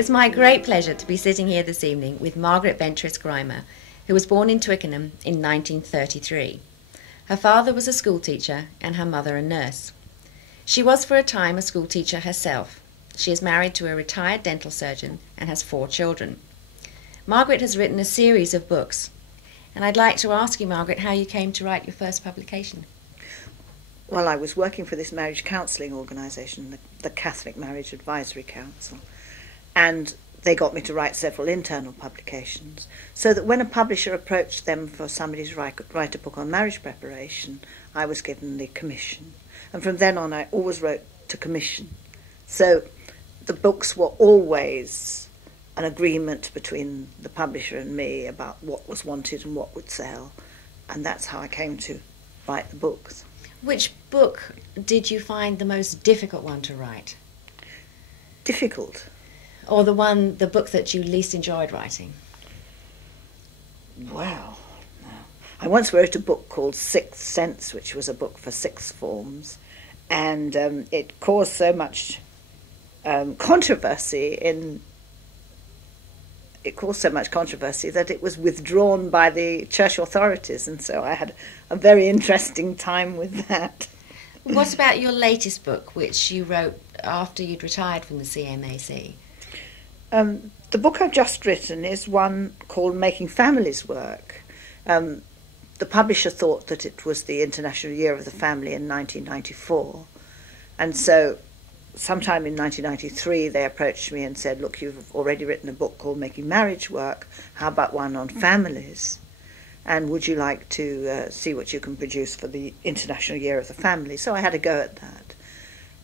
It's my great pleasure to be sitting here this evening with Margaret Ventris Grimer, who was born in Twickenham in 1933. Her father was a schoolteacher and her mother a nurse. She was for a time a schoolteacher herself. She is married to a retired dental surgeon and has 4 children. Margaret has written a series of books, and I'd like to ask you, Margaret, how you came to write your first publication. Well, I was working for this marriage counselling organisation, the Catholic Marriage Advisory Council, and they got me to write several internal publications, so that when a publisher approached them for somebody to write a book on marriage preparation, I was given the commission. And from then on, I always wrote to commission. So the books were always an agreement between the publisher and me about what was wanted and what would sell, and that's how I came to write the books. Which book did you find the most difficult one to write? Difficult? Or the book that you least enjoyed writing? Well, I once wrote a book called Sixth Sense, which was a book for sixth forms, and it caused so much controversy that it was withdrawn by the church authorities, and so I had a very interesting time with that. What about your latest book, which you wrote after you'd retired from the CMAC? The book I've just written is one called Making Families Work. The publisher thought that it was the International Year of the Family in 1994, and so sometime in 1993 they approached me and said, look, you've already written a book called Making Marriage Work, how about one on families? And would you like to see what you can produce for the International Year of the Family? So I had a go at that.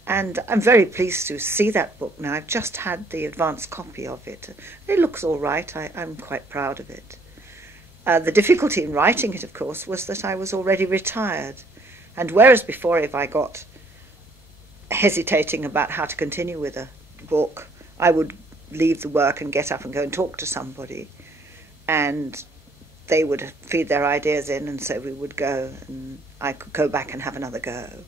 And I'm very pleased to see that book now. I've just had the advance copy of it. It looks all right. I'm quite proud of it. The difficulty in writing it, of course, was that I was already retired. And whereas before, if I got hesitating about how to continue with a book, I would leave the work and get up and go and talk to somebody, and they would feed their ideas in, and so we would go, and I could go back and have another go.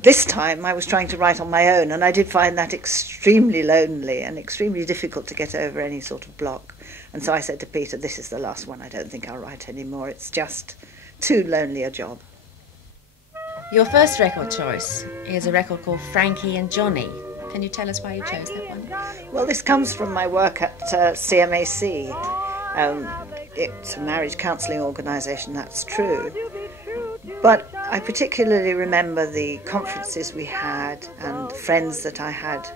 This time I was trying to write on my own, and I did find that extremely lonely and extremely difficult to get over any sort of block. And so I said to Peter, this is the last one, I don't think I'll write anymore, it's just too lonely a job. Your first record choice is a record called Frankie and Johnny. Can you tell us why you chose that one? Well, this comes from my work at CMAC. It's a marriage counselling organisation, that's true. But I particularly remember the conferences we had and friends that I had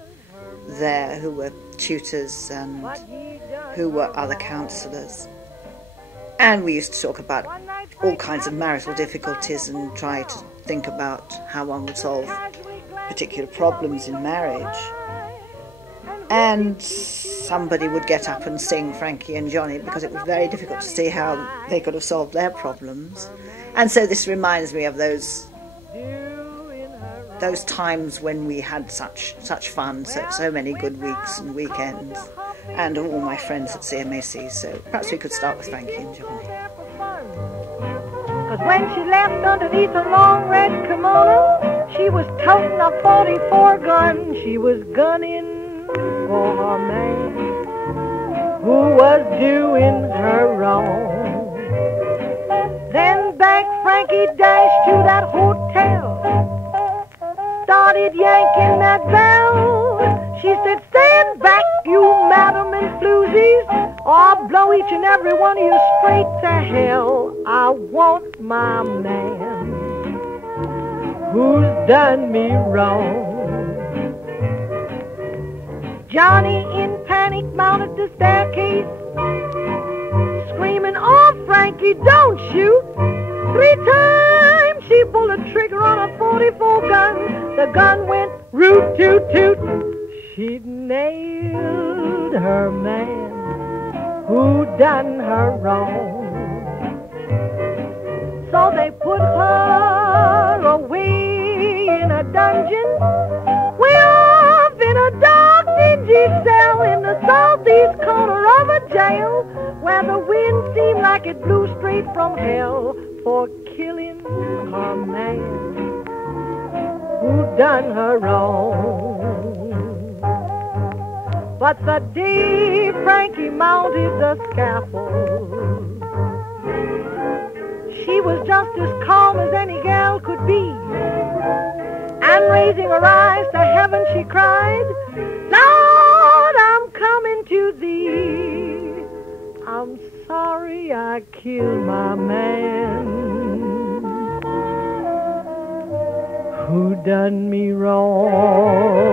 there who were tutors and who were other counsellors. And we used to talk about all kinds of marital difficulties and try to think about how one would solve particular problems in marriage. And somebody would get up and sing Frankie and Johnny because it was very difficult to see how they could have solved their problems. And so this reminds me of those times when we had such fun, so many good weeks and weekends, and all my friends at CMAC. So perhaps we could start with Frankie and Johnny. 'Cause when she left underneath a long red kimono, she was toting a 44 gun. She was gunning for her man who was doing her wrong. Then back Frankie dashed to that hotel, started yanking that bell. She said, stand back, you madam in floozies, or I'll blow each and every one of you straight to hell. I want my man who's done me wrong. Johnny in panic mounted the staircase, screaming, oh Frankie, don't shoot. 3 times she pulled a trigger on a 44 gun. The gun went root toot toot. She'd nailed her man who done her wrong. So they put her away in a dungeon, way off in a dark dingy cell in the southeast corner of a jail, where the wind seemed like it blew straight from hell, for killing her man who done her wrong. But the day Frankie mounted the scaffold, she was just as calm as any gal could be. And raising her eyes to heaven, she cried, Lord, I'm coming to thee. I'm sorry I killed my man who done me wrong.